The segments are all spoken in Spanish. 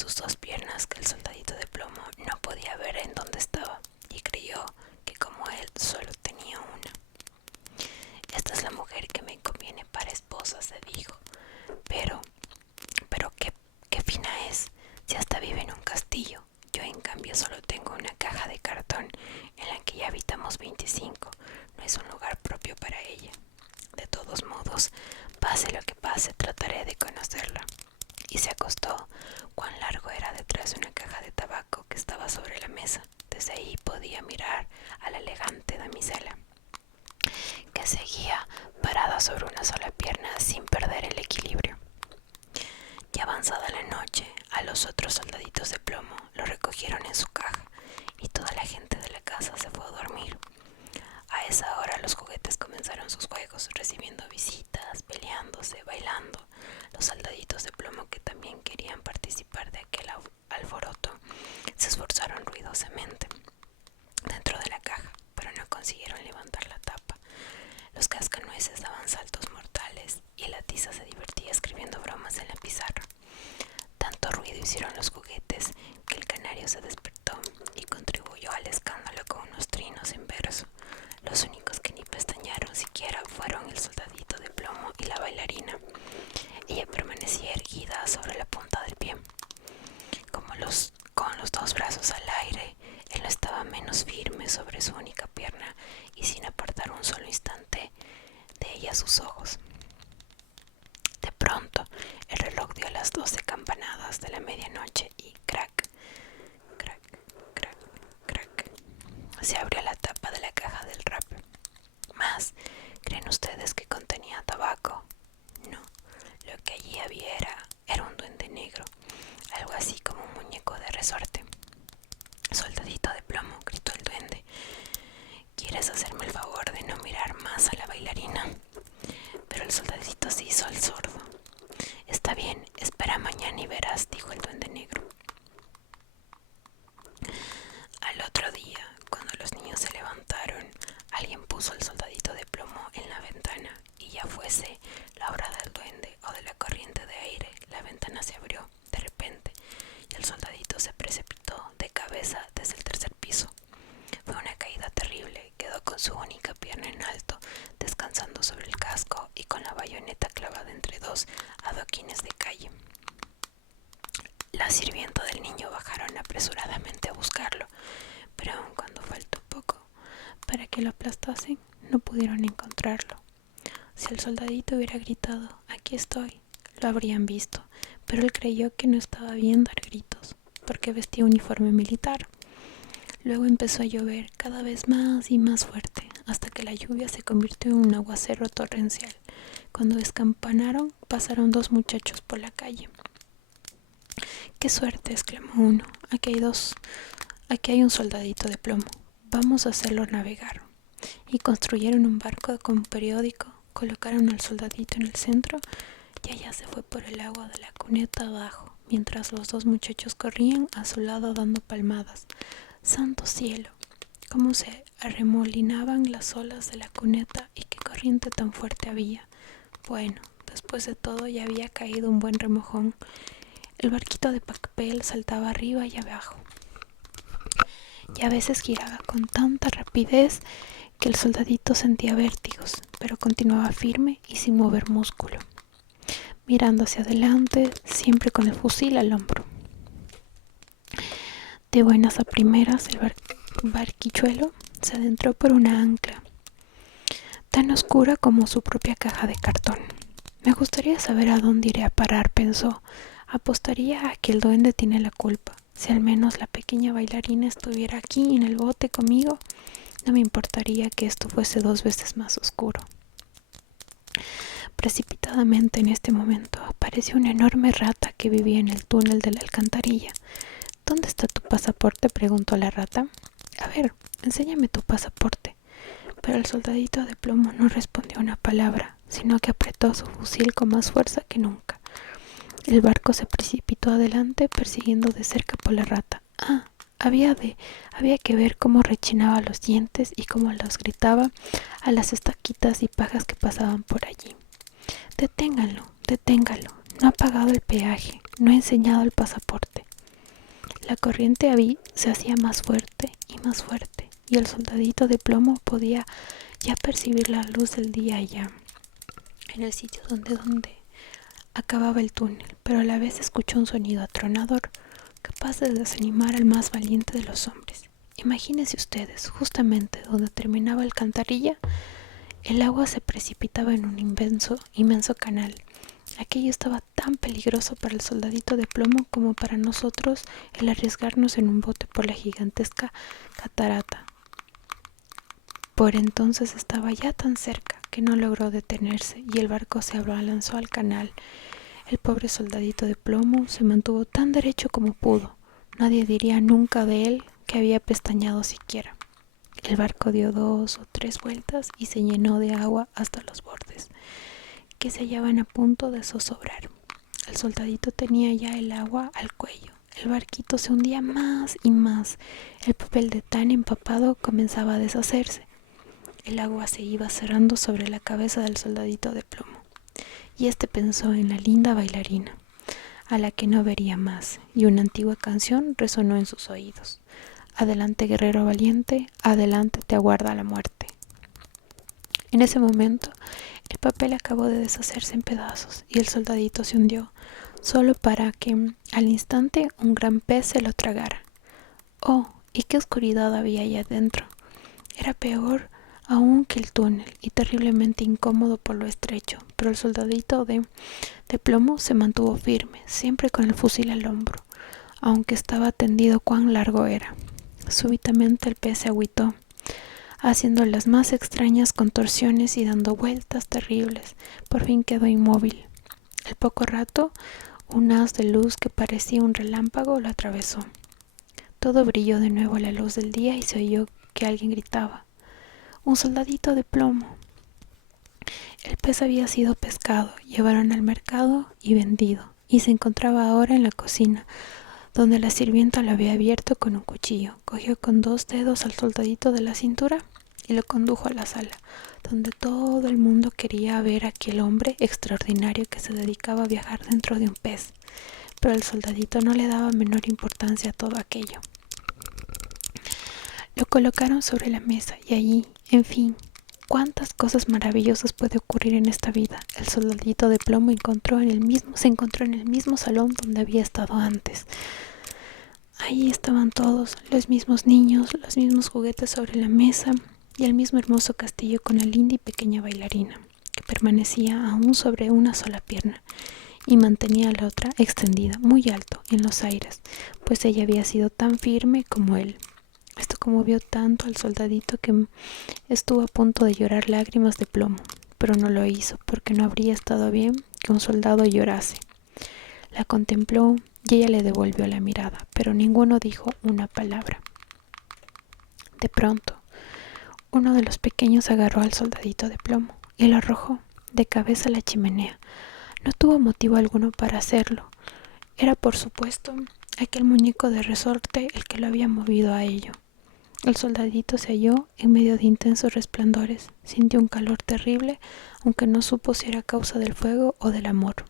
sus dos piernas que el soldadito de plomo no podía ver en dónde estaba y creyó que como él solo tenía una. Esta es la mujer que me conviene para esposa, se dijo. Pero, qué fina es, si hasta vive en un castillo. Yo en cambio solo tengo una caja de cartón en la que ya habitamos 25. No es un lugar propio para ella. De todos modos, pase lo que pase, trataré de conocerla. Y se acostó. Cuán largo era detrás de una caja de tabaco que estaba sobre la mesa. Desde ahí podía mirar a la elegante damisela, que seguía parada sobre una sola pierna sin perder el equilibrio. Ya avanzada la noche, a los otros soldaditos de plomo lo recogieron en su caja y toda la gente de la casa se fue a dormir. A esa hora los juguetes comenzaron sus juegos, recibiendo visitas, peleándose, bailando. Los soldaditos de plomo, que también querían participar de aquel alboroto, se esforzaron ruidosamente dentro de la caja, pero no consiguieron levantar la tapa. Los cascanueces daban saltos mortales y la tiza se divertía escribiendo bromas en la pizarra. Tanto ruido hicieron los juguetes que el canario se despertó y contribuyó al escándalo con unos trinos en verso. Los únicos que ni pestañearon siquiera fueron el soldadito de plomo y la bailarina. Ella permanecía erguida sobre la punta del pie, con los dos brazos al aire. Él no estaba menos firme sobre su única pierna y sin apartar un solo instante de ella sus ojos. De pronto, el reloj dio las 12 campanadas de la medianoche y crac, crac, crac, crac. Se abrió la tapa de la caja del rap. Mas, ¿creen ustedes que contenía tabaco? No, lo que allí había era un duende negro, algo así como un muñeco de resorte. Soldadito de plomo, gritó el duende, ¿quieres hacerme el favor de no mirar más a la bailarina? Pero el soldadito se hizo el sordo. Está bien, espera mañana y verás, dijo el duende negro. Al otro día, cuando los niños se levantaron, alguien puso el soldadito de plomo en la ventana y ya fuese la obra del duende o de la corriente de aire, la ventana se abrió de repente y el soldadito se precipitó de cabeza desde el tercer piso. Fue una caída terrible, quedó con su única pierna en alto, descansando sobre el casco y con la bayoneta clavada entre dos adoquines de calle. La sirvienta del niño bajaron apresuradamente a buscarlo, pero aun cuando faltó poco para que lo aplastasen, no pudieron encontrarlo. Si el soldadito hubiera gritado, «Aquí estoy», lo habrían visto, pero él creyó que no estaba bien dar gritos, porque vestía uniforme militar. Luego empezó a llover cada vez más y más fuerte, hasta que la lluvia se convirtió en un aguacero torrencial. Cuando descampanaron, pasaron dos muchachos por la calle. «¡Qué suerte!», exclamó uno. Aquí hay un soldadito de plomo. Vamos a hacerlo navegar». Y construyeron un barco con un periódico, colocaron al soldadito en el centro y allá se fue por el agua de la cuneta abajo, mientras los dos muchachos corrían a su lado dando palmadas. ¡Santo cielo! Cómo se arremolinaban las olas de la cuneta y qué corriente tan fuerte había. Bueno, después de todo ya había caído un buen remojón. El barquito de papel saltaba arriba y abajo, y a veces giraba con tanta rapidez que el soldadito sentía vértigos, pero continuaba firme y sin mover músculo, mirando hacia adelante, siempre con el fusil al hombro. De buenas a primeras, el barquichuelo se adentró por una ancla, tan oscura como su propia caja de cartón. «Me gustaría saber a dónde iré a parar», pensó. «Apostaría a que el duende tiene la culpa. Si al menos la pequeña bailarina estuviera aquí en el bote conmigo, no me importaría que esto fuese 2 veces más oscuro». Precipitadamente en este momento apareció una enorme rata que vivía en el túnel de la alcantarilla. «¿Dónde está tu pasaporte?», preguntó la rata. «A ver, enséñame tu pasaporte». Pero el soldadito de plomo no respondió una palabra, sino que apretó su fusil con más fuerza que nunca. El barco se precipitó adelante, persiguiendo de cerca por la rata. Había que ver cómo rechinaba los dientes y cómo los gritaba a las estaquitas y pajas que pasaban por allí. «Deténganlo, deténganlo. No ha pagado el peaje, no ha enseñado el pasaporte. La corriente se hacía más fuerte y el soldadito de plomo podía ya percibir la luz del día allá, en el sitio donde acababa el túnel, pero a la vez escuchó un sonido atronador, capaz de desanimar al más valiente de los hombres. Imagínense ustedes, justamente donde terminaba la alcantarilla, el agua se precipitaba en un inmenso canal. Aquello estaba tan peligroso para el soldadito de plomo como para nosotros el arriesgarnos en un bote por la gigantesca catarata. Por entonces estaba ya tan cerca que no logró detenerse y el barco se abalanzó al canal. El pobre soldadito de plomo se mantuvo tan derecho como pudo. Nadie diría nunca de él que había pestañeado siquiera. El barco dio 2 o 3 vueltas y se llenó de agua hasta los bordes, que se hallaban a punto de zozobrar. El soldadito tenía ya el agua al cuello. El barquito se hundía más y más. El papel de tan empapado comenzaba a deshacerse. El agua se iba cerrando sobre la cabeza del soldadito de plomo. Y este pensó en la linda bailarina, a la que no vería más, y una antigua canción resonó en sus oídos. Adelante, guerrero valiente, adelante te aguarda la muerte. En ese momento, el papel acabó de deshacerse en pedazos y el soldadito se hundió, solo para que, al instante, un gran pez se lo tragara. ¡Oh! ¿Y qué oscuridad había allá adentro? Era peor aún que el túnel y terriblemente incómodo por lo estrecho, pero el soldadito de plomo se mantuvo firme, siempre con el fusil al hombro, aunque estaba tendido cuán largo era. Súbitamente el pez se agüitó, haciendo las más extrañas contorsiones y dando vueltas terribles. Por fin quedó inmóvil. Al poco rato, un haz de luz que parecía un relámpago lo atravesó. Todo brilló de nuevo a la luz del día y se oyó que alguien gritaba: «¡Un soldadito de plomo!». El pez había sido pescado, llevaron al mercado y vendido, y se encontraba ahora en la cocina, donde la sirvienta lo había abierto con un cuchillo. Cogió con 2 dedos al soldadito de la cintura y lo condujo a la sala, donde todo el mundo quería ver a aquel hombre extraordinario que se dedicaba a viajar dentro de un pez. Pero el soldadito no le daba menor importancia a todo aquello. Lo colocaron sobre la mesa y allí, en fin, cuántas cosas maravillosas puede ocurrir en esta vida. El soldadito de plomo se encontró en el mismo salón donde había estado antes. Allí estaban todos, los mismos niños, los mismos juguetes sobre la mesa y el mismo hermoso castillo con la linda y pequeña bailarina, que permanecía aún sobre una sola pierna y mantenía la otra extendida muy alto en los aires, pues ella había sido tan firme como él. Esto conmovió tanto al soldadito que estuvo a punto de llorar lágrimas de plomo, pero no lo hizo porque no habría estado bien que un soldado llorase. La contempló y ella le devolvió la mirada, pero ninguno dijo una palabra. De pronto, uno de los pequeños agarró al soldadito de plomo y lo arrojó de cabeza a la chimenea. No tuvo motivo alguno para hacerlo. Era, por supuesto, aquel muñeco de resorte el que lo había movido a ello. El soldadito se halló en medio de intensos resplandores. Sintió un calor terrible, aunque no supo si era causa del fuego o del amor.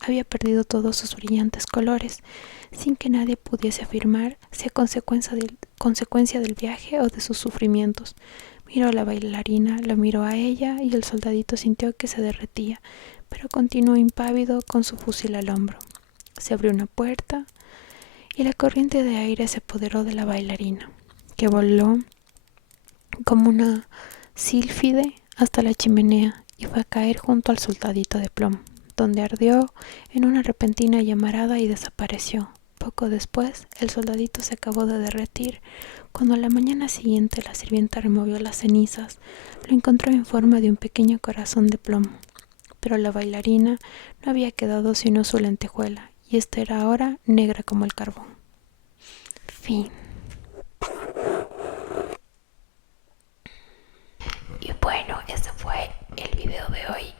Había perdido todos sus brillantes colores, sin que nadie pudiese afirmar si a consecuencia del viaje o de sus sufrimientos. Miró a la bailarina, lo miró a ella y el soldadito sintió que se derretía, pero continuó impávido con su fusil al hombro. Se abrió una puerta y la corriente de aire se apoderó de la bailarina, que voló como una sílfide hasta la chimenea y fue a caer junto al soldadito de plomo, donde ardió en una repentina llamarada y desapareció. Poco después, el soldadito se acabó de derretir. Cuando a la mañana siguiente la sirvienta removió las cenizas, lo encontró en forma de un pequeño corazón de plomo. Pero la bailarina no había quedado sino su lentejuela, y esta era ahora negra como el carbón. Fin. Y bueno, ese fue el video de hoy.